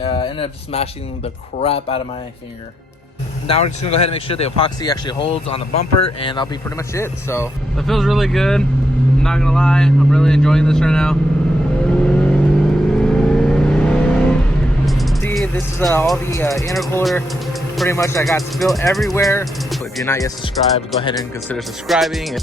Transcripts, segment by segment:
and ended up just smashing the crap out of my finger. Now we're just gonna go ahead and make sure the epoxy actually holds on the bumper, and that'll be pretty much it. So it feels really good. I'm not gonna lie, I'm really enjoying this right now. See, this is all the intercooler. Pretty much I got spilt everywhere. So if you're not yet subscribed, go ahead and consider subscribing.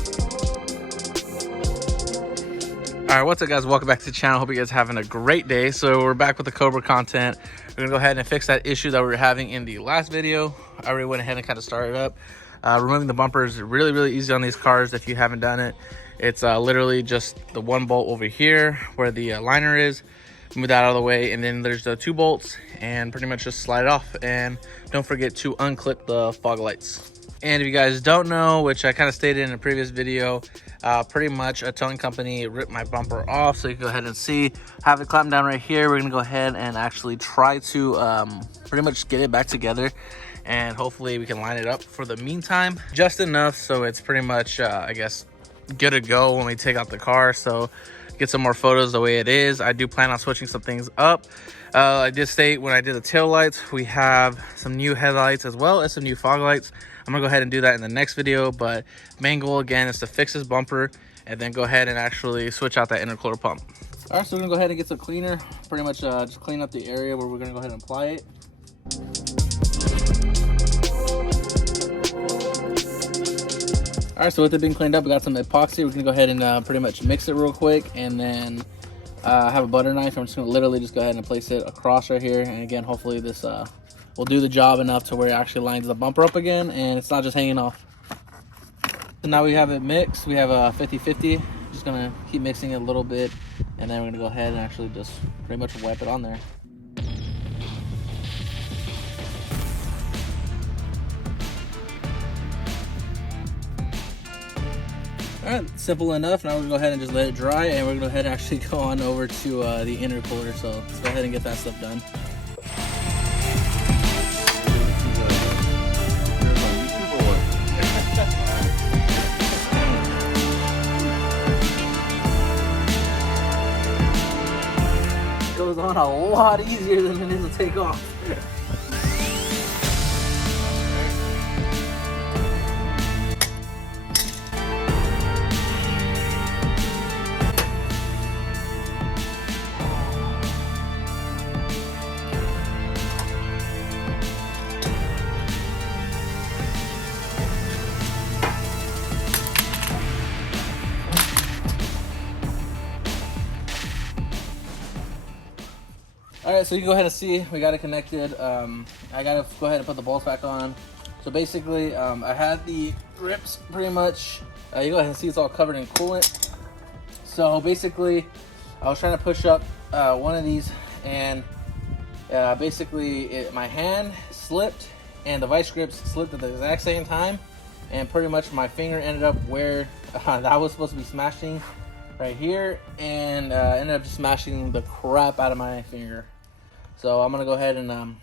All right, what's up guys, welcome back to the channel. Hope you guys are having a great day. So we're back with the Cobra content. We're gonna go ahead and fix that issue that we were having in the last video. I already went ahead and kind of started up. Removing the bumper is really easy on these cars if you haven't done it. It's literally just the one bolt over here where the liner is. Move that out of the way, and then there's the 2 bolts, and pretty much just slide it off. And don't forget to unclip the fog lights. And if you guys don't know, which I kind of stated in a previous video, pretty much a towing company ripped my bumper off. So you can go ahead and see, have it clamped down right here. We're gonna go ahead and actually try to pretty much get it back together, and hopefully we can line it up for the meantime, just enough so it's pretty much I guess good to go when we take out the car. So get some more photos the way it is. I do plan on switching some things up. I did state when I did the tail lights, we have some new headlights as well as some new fog lights. I'm gonna go ahead and do that in the next video, but main goal again is to fix this bumper and then go ahead and actually switch out that intercooler pump. All right, so we're gonna go ahead and get some cleaner, pretty much just clean up the area where we're gonna go ahead and apply it. All right, so with it being cleaned up, we got some epoxy. We're gonna go ahead and pretty much mix it real quick, and then have a butter knife. I'm just gonna literally just go ahead and place it across right here. And again, hopefully this will do the job enough to where it actually lines the bumper up again and it's not just hanging off. So now we have it mixed. We have a 50-50. Just gonna keep mixing it a little bit, and then we're gonna go ahead and actually just pretty much wipe it on there. All right, simple enough. Now we're gonna go ahead and just let it dry, and we're gonna go ahead and actually go on over to the intercooler. So let's go ahead and get that stuff done. It goes on a lot easier than it is to take off. All right, so you can go ahead and see we got it connected. I gotta go ahead and put the bolts back on. So basically, I had the grips pretty much. You go ahead and see it's all covered in coolant. So basically, I was trying to push up one of these, and basically my hand slipped and the vice grips slipped at the exact same time, and pretty much my finger ended up where that was supposed to be smashing right here, and ended up just smashing the crap out of my finger. So I'm gonna go ahead and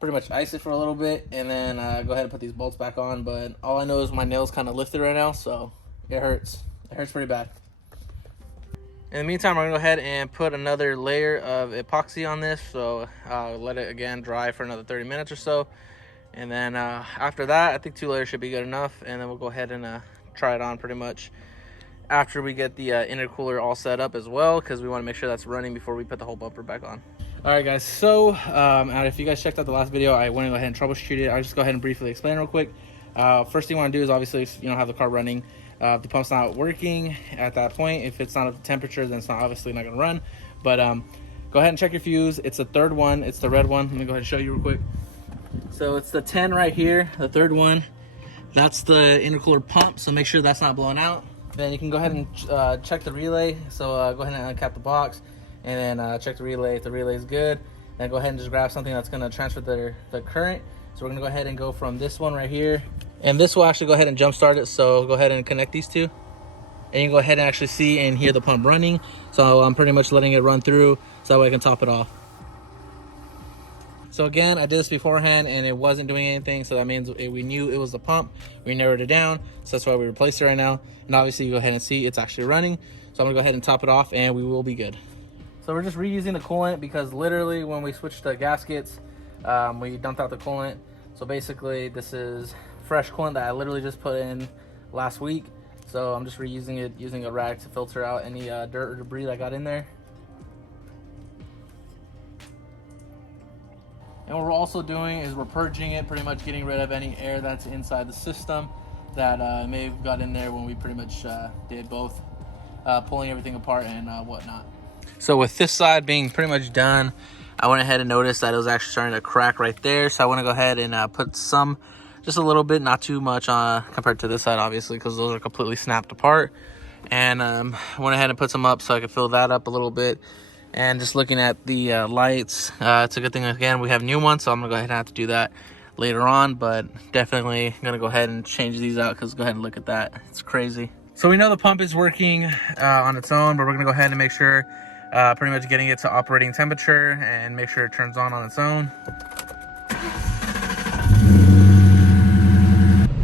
pretty much ice it for a little bit, and then go ahead and put these bolts back on. But all I know is my nail's kind of lifted right now, so it hurts. It hurts pretty bad. In the meantime, I'm gonna go ahead and put another layer of epoxy on this. So let it again dry for another 30 minutes or so. And then after that, I think 2 layers should be good enough. And then we'll go ahead and try it on pretty much after we get the intercooler all set up as well, because we want to make sure that's running before we put the whole bumper back on. All right guys, so if you guys checked out the last video, I went to go ahead and troubleshoot it. I'll just go ahead and briefly explain real quick. First thing you want to do is obviously have the car running. If the pump's not working at that point, if it's not up to temperature, then it's not obviously not going to run. But go ahead and check your fuse. It's the 3rd one. It's the red one. Let me go ahead and show you real quick. So it's the 10 right here, the 3rd one. That's the intercooler pump, so make sure that's not blowing out. Then you can go ahead and check the relay. So go ahead and uncap the box, and then check the relay. If the relay is good, then go ahead and just grab something that's going to transfer the current. So we're going to go ahead and go from this one right here, and this will actually go ahead and jump start it. So go ahead and connect these two, and you can go ahead and actually see and hear the pump running. So I'm pretty much letting it run through so that way I can top it off. So again, I did this beforehand and it wasn't doing anything, so that means we knew it was the pump. We narrowed it down, so that's why we replaced it right now. And obviously you go ahead and see it's actually running. So I'm gonna go ahead and top it off and we will be good. So So we're just reusing the coolant because literally when we switched the gaskets, we dumped out the coolant. So basically this is fresh coolant that I literally just put in last week. So I'm just reusing it, using a rag to filter out any dirt or debris that got in there. And what we're also doing is we're purging it, pretty much getting rid of any air that's inside the system that may have got in there when we pretty much did both pulling everything apart and whatnot. So with this side being pretty much done, I went ahead and noticed that it was actually starting to crack right there. So I want to go ahead and put some, just a little bit, not too much compared to this side, obviously, because those are completely snapped apart. And went ahead and put some up so I could fill that up a little bit. And just looking at the lights, it's a good thing, again, we have new ones, so I'm gonna go ahead and have to do that later on, but definitely gonna go ahead and change these out because go ahead and look at that. It's crazy. So we know the pump is working on its own, but we're gonna go ahead and make sure pretty much getting it to operating temperature and make sure it turns on its own.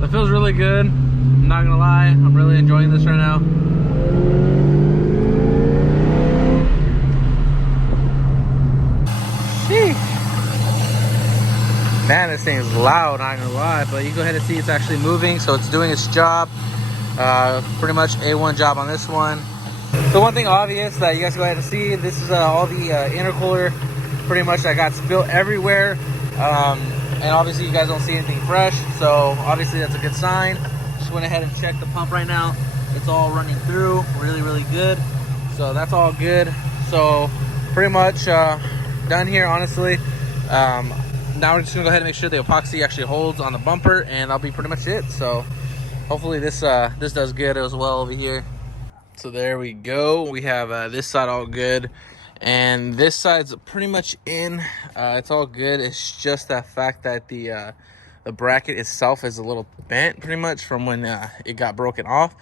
That feels really good. I'm not gonna lie, I'm really enjoying this right now. Man, this thing is loud, not gonna lie, but you go ahead and see it's actually moving, so it's doing its job. Pretty much A1 job on this one. So one thing obvious that you guys go ahead and see, this is all the intercooler pretty much that got spilled everywhere. And obviously you guys don't see anything fresh, so obviously that's a good sign. Just went ahead and checked the pump right now. It's all running through really, really good. So that's all good. So pretty much done here, honestly. Now we're just gonna go ahead and make sure the epoxy actually holds on the bumper, and that'll be pretty much it. So hopefully this does good as well over here. So there we go. We have this side all good, and this side's pretty much in. It's all good. It's just that fact that the bracket itself is a little bent, pretty much from when it got broken off.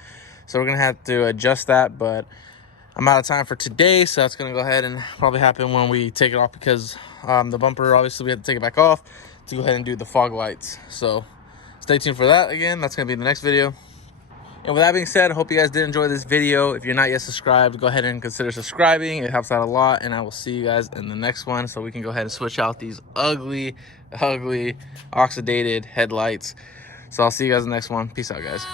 So we're gonna have to adjust that, but I'm out of time for today, so that's gonna go ahead and probably happen when we take it off, because the bumper, obviously we have to take it back off to go ahead and do the fog lights. So stay tuned for that. Again, that's gonna be the next video. And with that being said, I hope you guys did enjoy this video. If you're not yet subscribed, go ahead and consider subscribing. It helps out a lot, and I will see you guys in the next one, so we can go ahead and switch out these ugly oxidated headlights. So I'll see you guys in the next one. Peace out, guys.